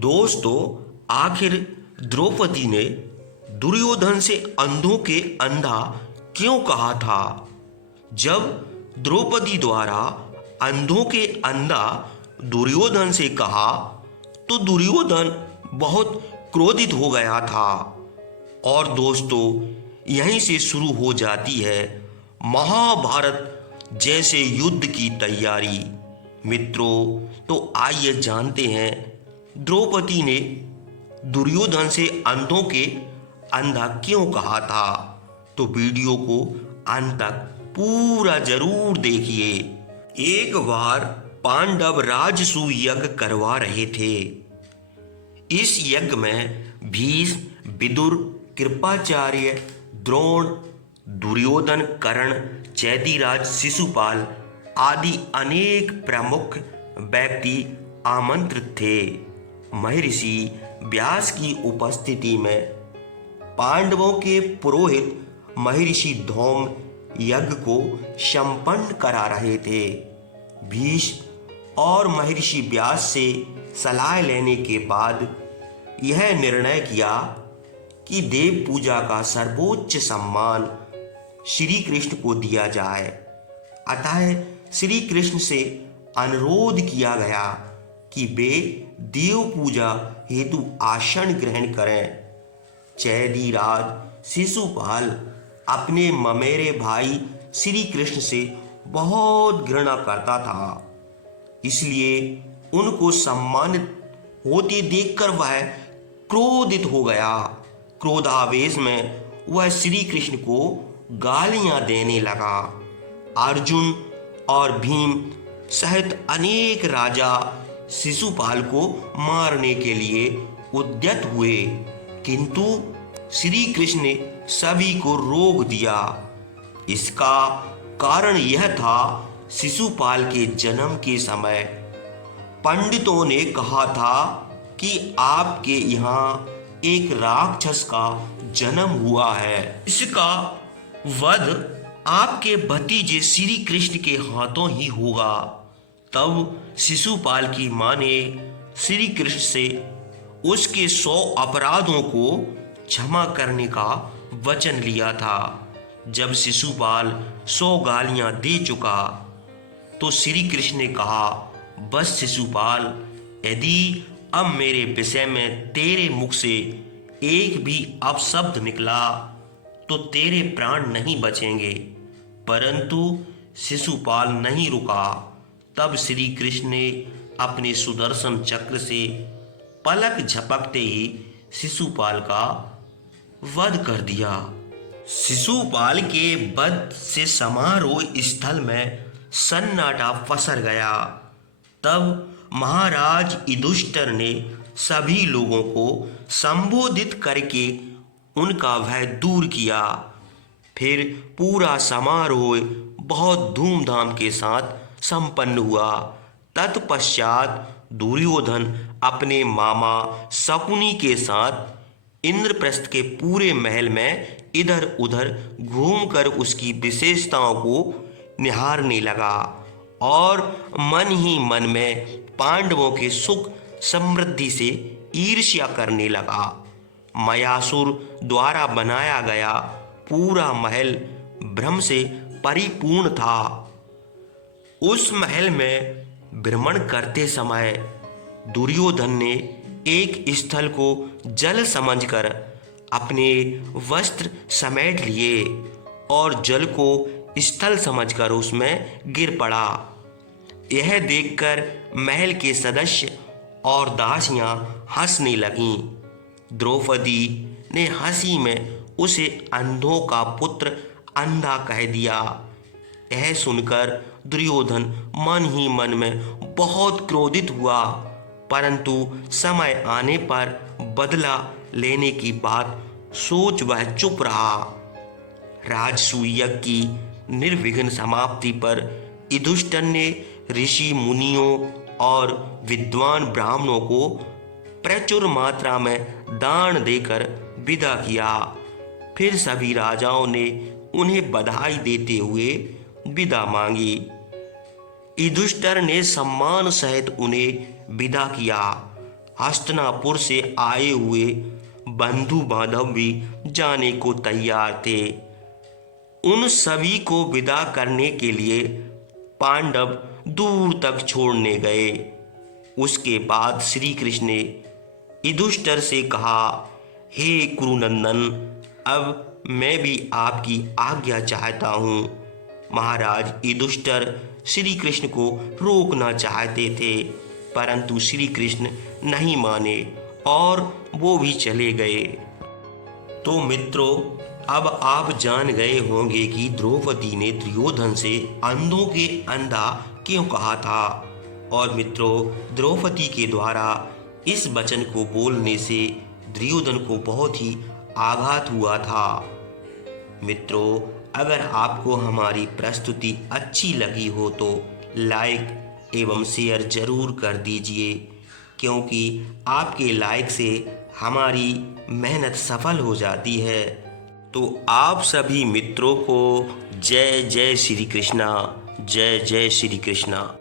दोस्तों, आखिर द्रौपदी ने दुर्योधन से अंधों के अंधा क्यों कहा था? जब द्रौपदी द्वारा अंधों के अंधा दुर्योधन से कहा तो दुर्योधन बहुत क्रोधित हो गया था। और दोस्तों, यहीं से शुरू हो जाती है महाभारत जैसे युद्ध की तैयारी। मित्रों, तो आइए जानते हैं द्रौपदी ने दुर्योधन से अंधों के अंधा क्यों कहा था। तो वीडियो को अंत तक पूरा जरूर देखिए। एक बार पांडव राजसूय यज्ञ करवा रहे थे। इस यज्ञ में भीष्म, विदुर, कृपाचार्य, द्रोण, दुर्योधन, कर्ण, चैतीराज, शिशुपाल आदि अनेक प्रमुख व्यक्ति आमंत्रित थे। महर्षि व्यास की उपस्थिति में पांडवों के पुरोहित महर्षि धौम यज्ञ को संपन्न करा रहे थे। भीष्म और महर्षि व्यास से सलाह लेने के बाद यह निर्णय किया कि देव पूजा का सर्वोच्च सम्मान श्री कृष्ण को दिया जाए। अतः श्री कृष्ण से अनुरोध किया गया कि वे देव पूजा हेतु आसन ग्रहण करें। चैदीराज शिशुपाल अपने ममेरे भाई श्री कृष्ण से बहुत घृणा करता था, इसलिए उनको सम्मानित होते देखकर वह क्रोधित हो गया। क्रोधावेश में वह श्री कृष्ण को गालियां देने लगा। अर्जुन और भीम सहित अनेक राजा शिशुपाल को मारने के लिए उद्यत हुए, किंतु श्री कृष्ण ने सभी को रोक दिया। इसका कारण यह था, शिशुपाल के जन्म के समय पंडितों ने कहा था कि आपके यहाँ एक राक्षस का जन्म हुआ है, इसका वध आपके भतीजे श्री कृष्ण के हाथों ही होगा। तब शिशुपाल की मां ने श्री कृष्ण से उसके 100 अपराधों को क्षमा करने का वचन लिया था। जब शिशुपाल 100 गालियां दे चुका तो श्री कृष्ण ने कहा, बस शिशुपाल, यदि अब मेरे विषय में तेरे मुख से एक भी अपशब्द निकला तो तेरे प्राण नहीं बचेंगे। परंतु शिशुपाल नहीं रुका। तब श्री कृष्ण ने अपने सुदर्शन चक्र से पलक झपकते ही शिशुपाल का वध कर दिया। शिशुपाल के वध से समारोह स्थल में सन्नाटा पसर गया। तब महाराज युधिष्ठिर ने सभी लोगों को संबोधित करके उनका भय दूर किया। फिर पूरा समारोह बहुत धूमधाम के साथ संपन्न हुआ। तत्पश्चात दुर्योधन अपने मामा शकुनी के साथ इंद्रप्रस्थ के पूरे महल में इधर उधर घूमकर उसकी विशेषताओं को निहारने लगा और मन ही मन में पांडवों के सुख समृद्धि से ईर्ष्या करने लगा। मयासुर द्वारा बनाया गया पूरा महल भ्रम से परिपूर्ण था। उस महल में भ्रमण करते समय दुर्योधन ने एक स्थल को जल समझकर अपने वस्त्र समेट लिए और जल को स्थल समझकर उसमें गिर पड़ा। यह देखकर महल के सदस्य और दासियां हंसने लगीं। द्रौपदी ने हंसी में उसे अंधों का पुत्र अंधा कह दिया। यह सुनकर दुर्योधन मन ही मन में बहुत क्रोधित हुआ, परंतु समय आने पर बदला लेने की बात सोच वह चुप रहा। राजसूय यज्ञ की निर्विघ्न समाप्ति पर युधिष्ठिर ने ऋषि मुनियों और विद्वान ब्राह्मणों को प्रचुर मात्रा में दान देकर विदा किया। फिर सभी राजाओं ने उन्हें बधाई देते हुए विदा मांगी। युधिष्ठिर ने सम्मान सहित उन्हें विदा किया। हस्तिनापुर से आए हुए बंधु बांधव भी जाने को तैयार थे। उन सभी को विदा करने के लिए पांडव दूर तक छोड़ने गए। उसके बाद श्री कृष्ण ने युधिष्ठिर से कहा, हे कुरुनंदन, अब मैं भी आपकी आज्ञा चाहता हूँ। महाराज युधिष्ठिर श्री कृष्ण को रोकना चाहते थे, परंतु श्री कृष्ण नहीं माने और वो भी चले गए। तो मित्रों, अब आप जान गए होंगे कि द्रौपदी ने दुर्योधन से अंधों के अंधा क्यों कहा था। और मित्रों, द्रौपदी के द्वारा इस वचन को बोलने से दुर्योधन को बहुत ही आघात हुआ था। मित्रों, अगर आपको हमारी प्रस्तुति अच्छी लगी हो तो लाइक एवं शेयर जरूर कर दीजिए, क्योंकि आपके लाइक से हमारी मेहनत सफल हो जाती है। तो आप सभी मित्रों को जय जय श्री कृष्णा, जय जय श्री कृष्णा।